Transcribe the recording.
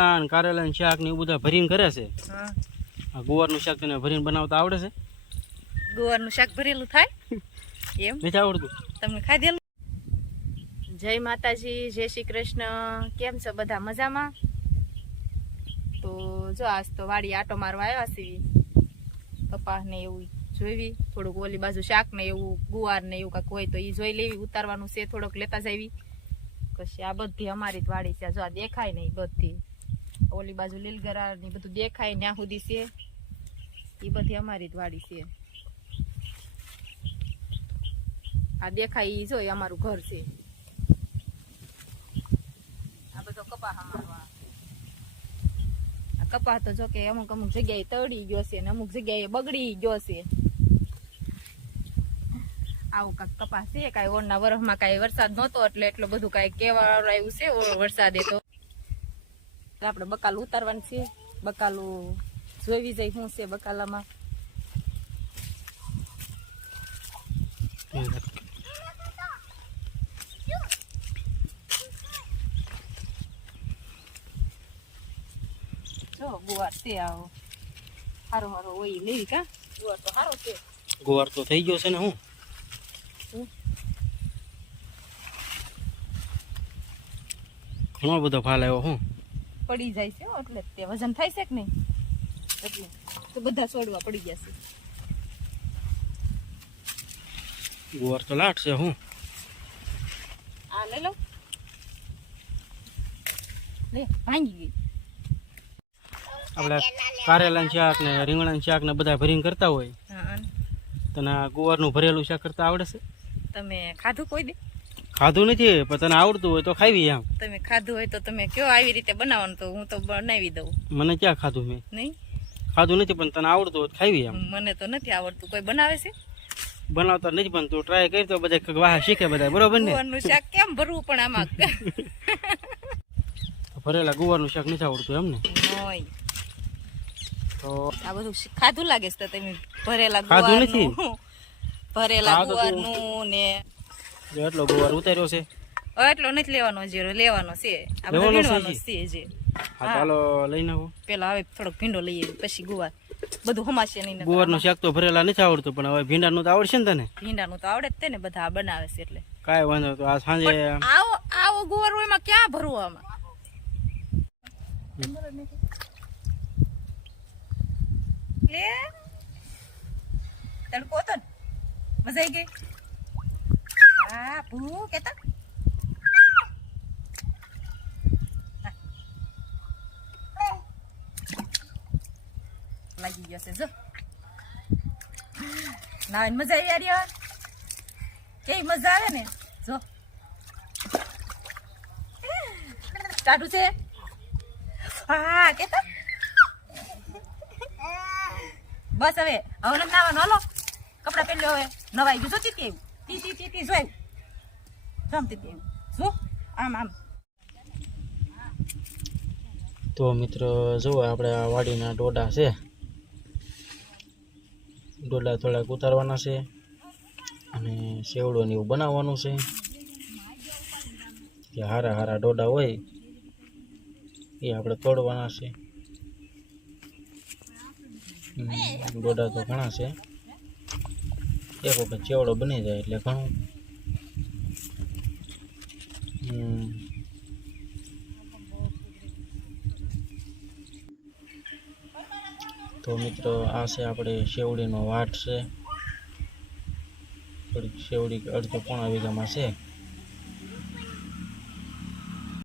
રીંગણા અને કારેલા ને શાક ને એવું બધા ભરીને કરે છે. હા, આ ગુવારનું શાક તને ભરીને બનાવતા આવડે છે? ગુવારનું શાક ભરેલું થાય એમ નથી આવડતું? તમને ખાધેલું? જય માતાજી, જય શ્રી કૃષ્ણ. કેમ છો બધા? મજામાં? તો જો આજ તો વાડી આટો મારવા આવ્યા છીએ. કપાસ ને એવું જોઈવી, થોડુંક ઓલી બાજુ શાક ને એવું, ગુવાર ને એવું કાંઈક હોય તો એ જોઈ લેવી. ઉતારવાનું છે, થોડોક લેતા જાવી. પછી આ બધી અમારી જ વાડી છે. જો આ દેખાય ને એ બધી ઓલી બાજુ લીલગરા ને બધું દેખાય ત્યાં સુધી છે, એ બધી અમારી જ વાડી છે. આ દેખાય ઈ જો અમારું ઘર છે. આ બધો કપાસ અમારો. આ કપાસ તો જો કે અમુક અમુક જગ્યાએ તળી ગયો છે ને અમુક જગ્યાએ બગડી ગયો છે. આવું કાંઈક કપાસ છે. કાંઈ ઓળના વરસમાં કાંઈ વરસાદ નહોતો એટલે એટલું બધું કાંઈ કેવા આવ્યું છે વરસાદે. તો આપણે બકાલું ઉતારવાનું છે. બકાલું જોઈ જાય શું છે બકાલામાં. જો ગુવાર છે, આવો સારો સારો હોય લેવી. કા ગુવાર તો સારો છે. ગુવાર તો થઈ ગયો છે ને. હું ઘણો બધો ફાલ આવ્યો. હું પડી જાય છે એટલે તે વજન થાય છે કે નહીં, એટલે તો બધા છોડવા પડી ગયા છે. ગુવાર તો લાટ છે. હું આ લઈ લો, લે ભાંગી ગઈ. આપણે કારેલા ને શાક ને રીંગણા ને શાક ને બધા ભરીને કરતા હોય. હા, તને આ ગુવારનું ભરેલું શાક કરતા આવડે છે? તમે ખાધું કોઈ દે? ખાધું નથી, પણ તને આવડતું હોય તો ખાવી. આમ તમે ખાધું હોય તો તમે કયો આવી રીતે બનાવવાનું, તો હું તો બનાવી દઉં. મને ક્યાં ખાધું? મેં નહીં ખાધું નથી, પણ તને આવડતું હોય તો ખાવી. આમ મને તો નથી આવડતું. કોઈ બનાવે છે? બનાવતા નથી, પણ તું ટ્રાય કરી તો બધા વાહ શીખે બધા. બરોબર ને? ગુવારનું શાક કેમ ભરવું પણ આમાં? ભરેલા ગુવારનું શાક નથી આવડતું એમ ને? નોય. તો આ બધું ખાધું લાગે છે તો તમે ભરેલા ખાધું નથી. ગુવારનું, ભરેલા ગુવારનું ને જો એટલો ગુવાર ઉતાર્યો છે. એટલો નથી લેવાનો, જે લેવાનો છે આ બધો વીણવાનો છે. જે હા ચાલો લઈ નાખો. પેલા હવે થોડોક ભીંડો લઈએ પછી ગુવાર બધું હમાશે નહીં. ગુવારનું શાક તો ભરેલા નથી આવડતું, પણ હવે ભીંડાનું તો આવડશે ને તને? ભીંડાનું તો આવડે જ તે ને, બધા આ બનાવે છે એટલે કાંઈ વાંધો. તો આ સાંજે આવો આવો ગુવાર હોય એમાં ક્યાં ભરવું? આમાં લે તડકો તો મજા આવી ગઈ. હા ભૂ કેતા લાગી ગયો છે. જો ના મજા આવી યાર, કેવી મજા આવે ને. જો કાઢું છે. હા કેતા બસ હવે નથી નાવાનું. હાલો કપડા પહેરી લો. હવે નવાઈ ગયું. જો ચીતી આવ્યું, ટી જોઈ રમતી આવ્યું. જો આમ આમ. તો મિત્રો જુઓ, આપણે આ વાડીના ડોડા છે. ડોડા થોડાક ઉતારવાના છે અને સેવડો ને એવું બનાવવાનું છે. કે હારા હારા ડોડા હોય એ આપણે તોડવાના છે. ડોડા તો ઘણા છે. એક વખત ચેવડો બની જાય એટલે ઘણું. તો મિત્રો આ છે આપણે શેવડીનો વાટ છે. થોડીક શેવડી અડધો પોણા વીઘામાં છે.